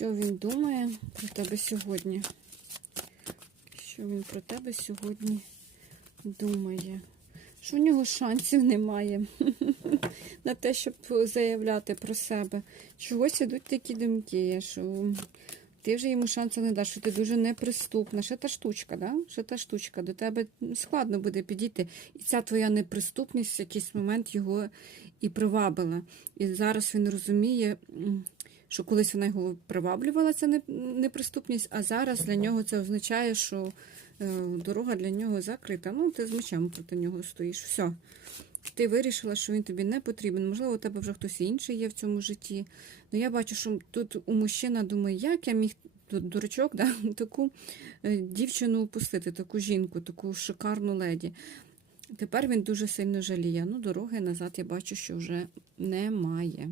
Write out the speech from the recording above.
Що він думає про тебе сьогодні? Що він про тебе сьогодні думає? Що в нього шансів немає на те, щоб заявляти про себе. Чогось ідуть такі думки, що ти вже йому шансу не даш, що ти дуже неприступна. Ще та штучка, да? Ще та штучка. До тебе складно буде підійти. І ця твоя неприступність в якийсь момент його і привабила. І зараз він розуміє, що колись вона його приваблювала, ця неприступність, а зараз для нього це означає, що е, дорога для нього закрита. Ну, ти з мечем проти нього стоїш. Все. Ти вирішила, що він тобі не потрібен. Можливо, у тебе вже хтось інший є в цьому житті. Ну, я бачу, що тут у мужчина думає, як я міг дурачок, да, таку е, дівчину упустити, таку жінку, таку шикарну леді. Тепер він дуже сильно жаліє. Ну, дороги назад я бачу, що вже немає.